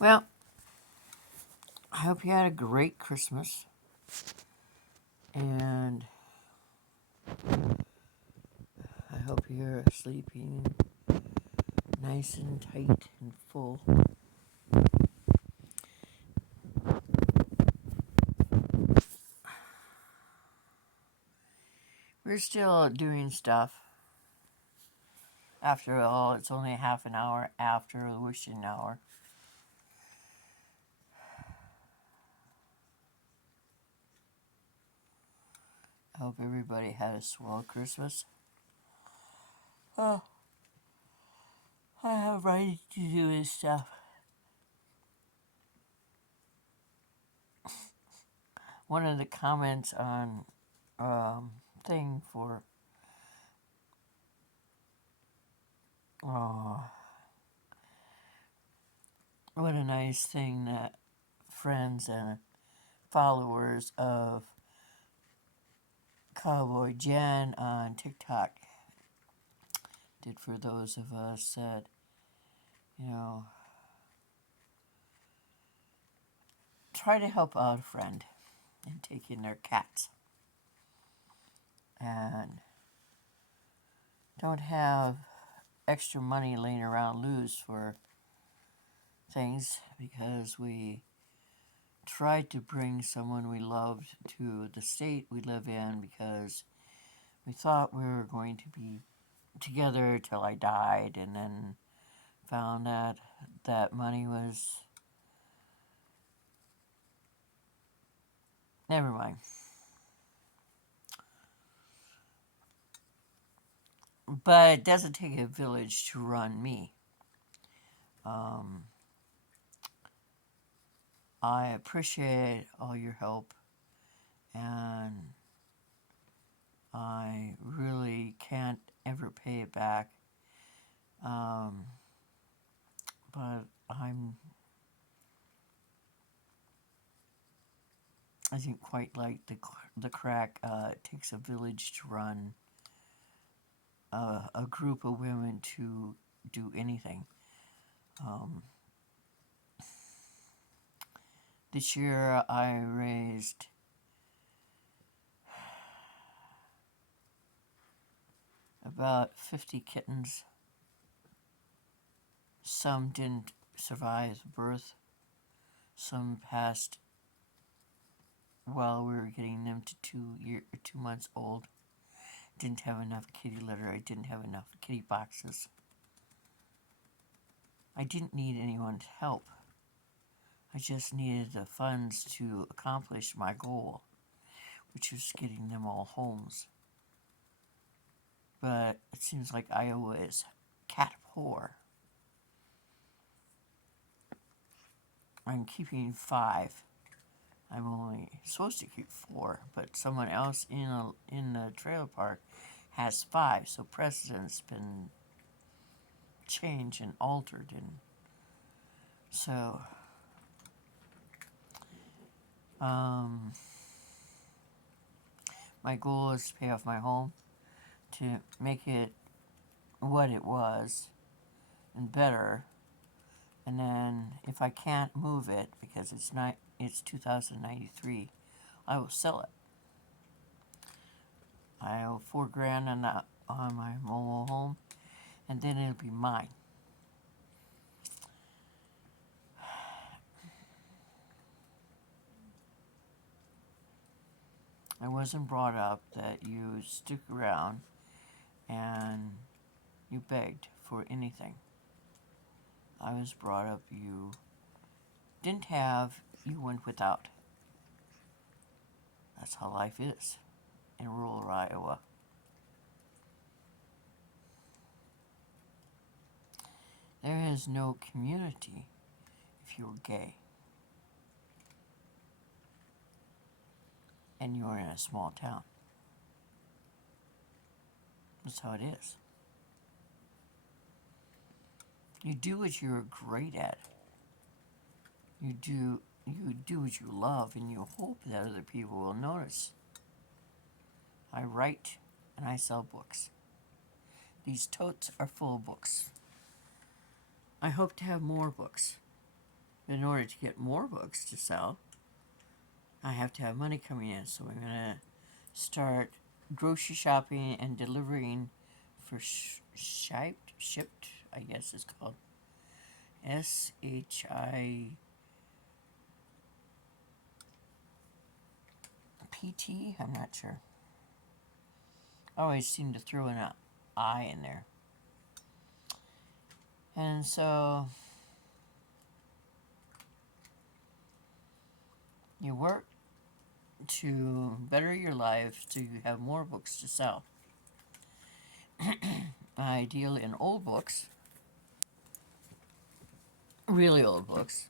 Well, I hope you had a great Christmas, and I hope you're sleeping nice and tight and full. We're still doing stuff. After all, it's only half an hour after the wishing hour. I hope everybody had a swell Christmas. Oh, I have writing to do and stuff. One of the comments on thing for oh, what a nice thing that friends and followers of Cowboy Jen on TikTok did for those of us that, you know, try to help out a friend and take in their cats and don't have extra money laying around loose for things because we tried to bring someone we loved to the state we live in because we thought we were going to be together till I died, and then found that that money was never mind. But it doesn't take a village to run me. Um, I appreciate all your help, and I really can't ever pay it back. Um, but I didn't quite like the crack. It takes a village to run a group of women to do anything. Um, this year I raised about 50 kittens. Some didn't survive birth. Some passed while we were getting them to 2 months old. Didn't have enough kitty litter. I didn't have enough kitty boxes. I didn't need anyone's help. I just needed the funds to accomplish my goal, which was getting them all homes. But it seems like Iowa is cat poor. I'm keeping 5. I'm only supposed to keep 4, but someone else in the trailer park has 5, so precedent's been changed and altered, and so my goal is to pay off my home, to make it what it was and better, and then if I can't move it because it's 2093, I will sell it. I owe $4,000 on my mobile home, and then it'll be mine. I wasn't brought up that you stick around and you begged for anything. I was brought up you didn't have, you went without. That's how life is in rural Iowa. There is no community if you're gay and you're in a small town. That's how it is. You do what you're great at. You do what you love, and you hope that other people will notice. I write and I sell books. These totes are full of books. I hope to have more books. In order to get more books to sell, I have to have money coming in. So I'm going to start grocery shopping and delivering for shipped, I guess it's called SHIPT. I'm not sure. I always seem to throw an I in there. And so you work to better your life so you have more books to sell. I deal in old books, really old books.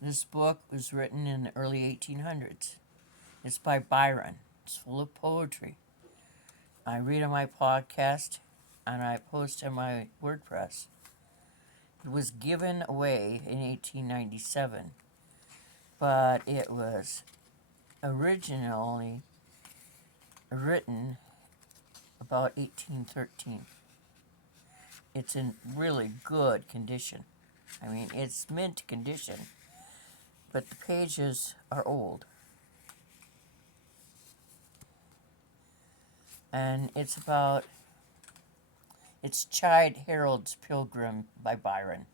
This book was written in the early 1800s. It's by Byron. It's full of poetry. I read on my podcast and I post on my WordPress. It was given away in 1897, but it was originally written about 1813. It's in really good condition. I mean, it's mint condition, but the pages are old. And it's Childe Harold's Pilgrim by Byron.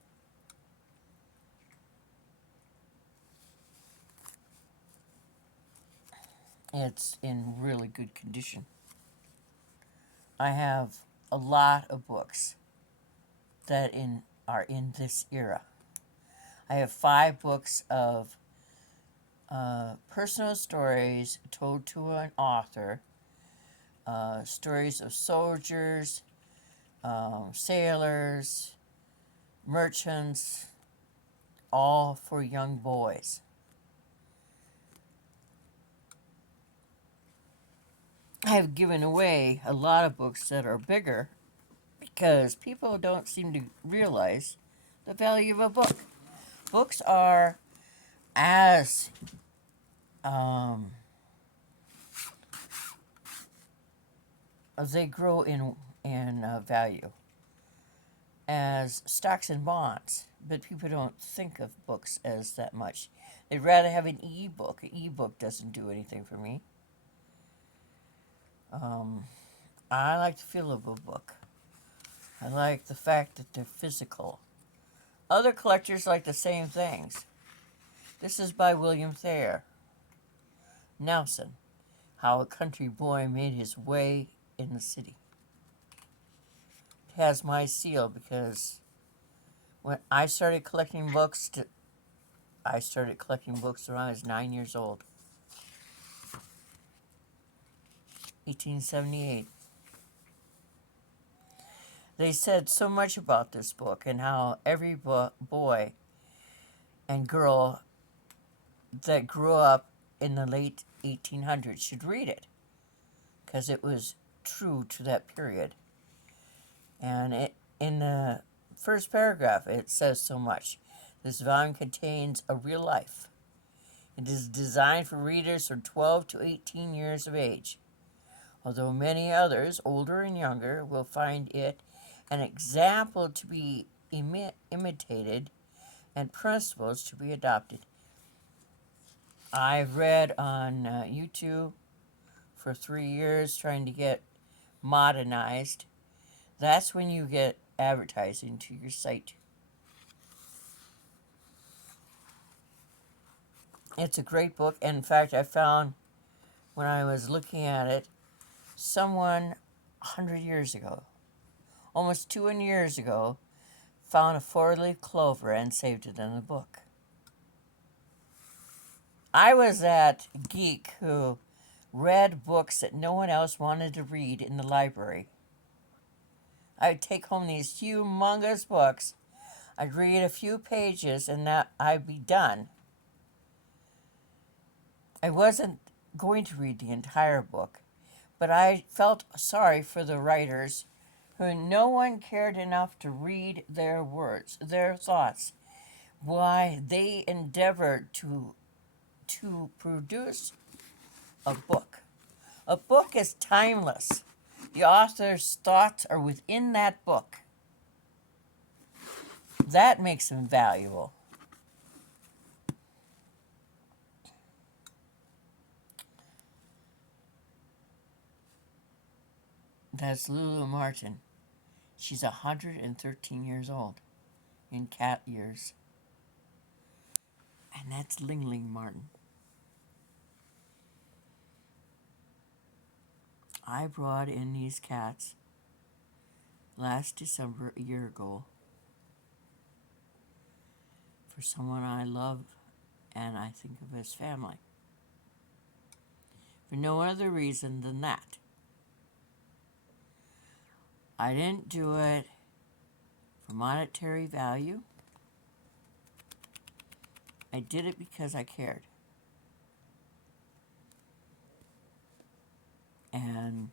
It's in really good condition. I have a lot of books that are in this era. I have 5 books of personal stories told to an author, stories of soldiers, sailors, merchants, all for young boys. I have given away a lot of books that are bigger because people don't seem to realize the value of a book. Books are as they grow in value as stocks and bonds, but people don't think of books as that much. They'd rather have an e-book. An e-book doesn't do anything for me. I like the feel of a book. I like the fact that they're physical. Other collectors like the same things. This is by William Thayer. Nelson, How a Country Boy Made His Way in the City. It has my seal because when I started collecting books, when I was 9 years old. 1878. They said so much about this book and how every boy and girl that grew up in the late 1800s should read it because it was true to that period. And in the first paragraph, it says so much. This volume contains a real life. It is designed for readers from 12 to 18 years of age. Although many others, older and younger, will find it an example to be imitated and principles to be adopted. I've read on YouTube for 3 years trying to get modernized. That's when you get advertising to your site. It's a great book. And in fact, I found when I was looking at it, someone 100 years ago, almost 200 years ago, found a 4-leaf clover and saved it in the book. I was that geek who read books that no one else wanted to read in the library. I'd take home these humongous books. I'd read a few pages and I'd be done. I wasn't going to read the entire book, but I felt sorry for the writers who no one cared enough to read their words, their thoughts, why they endeavored to produce a book. A book is timeless. The author's thoughts are within that book. That makes them valuable. That's Lulu Martin. She's 113 years old in cat years. And that's Ling Ling Martin. I brought in these cats last December, a year ago, for someone I love and I think of as family. For no other reason than that. I didn't do it for monetary value. I did it because I cared. And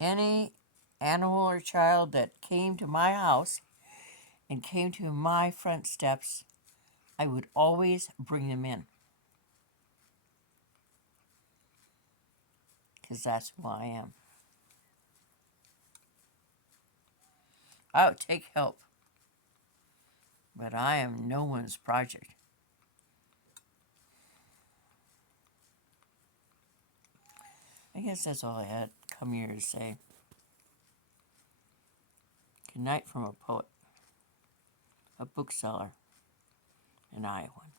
any animal or child that came to my house and came to my front steps, I would always bring them in. Because that's who I am. I would take help. But I am no one's project. I guess that's all I had come here to say. Good night from a poet, a bookseller, an Iowan.